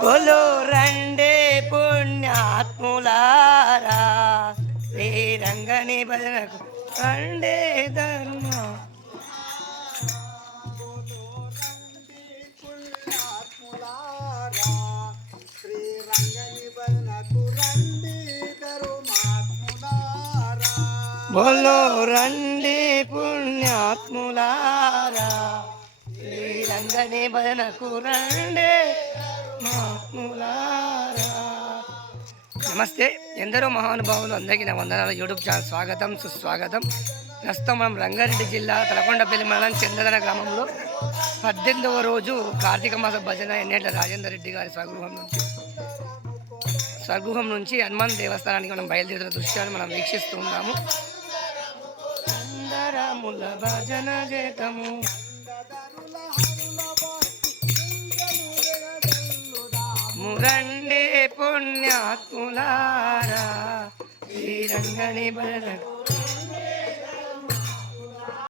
బోలో రండే పుణ్యాత్ములారా శ్రీరంగని భజనకు రండే ధర్మ బోలో రండి పుణ్యాత్ములారా శ్రీరంగని భజనకు రండే మహాత్ములారా. నమస్తే, ఎందరో మహానుభావులు అందరికీ నా వందనాలు. యూట్యూబ్ ఛానల్ స్వాగతం సుస్వాగతం. ప్రస్తుతం మనం రంగారెడ్డి జిల్లా తలకొండపల్లి మండలం చందన గ్రామంలో 18వ రోజు కార్తీక మాస భజన ఎన్నేళ్ల రాజేందర్ రెడ్డి గారి స్వగృహం నుంచి హనుమాన్ దేవస్థానానికి మనం బయలుదేరిన దృశ్యాన్ని మనం వీక్షిస్తూ ఉన్నాము. అందరముల భజన చేతము మురండే పుణ్యాత్ములారా శ్రీరంగని భజన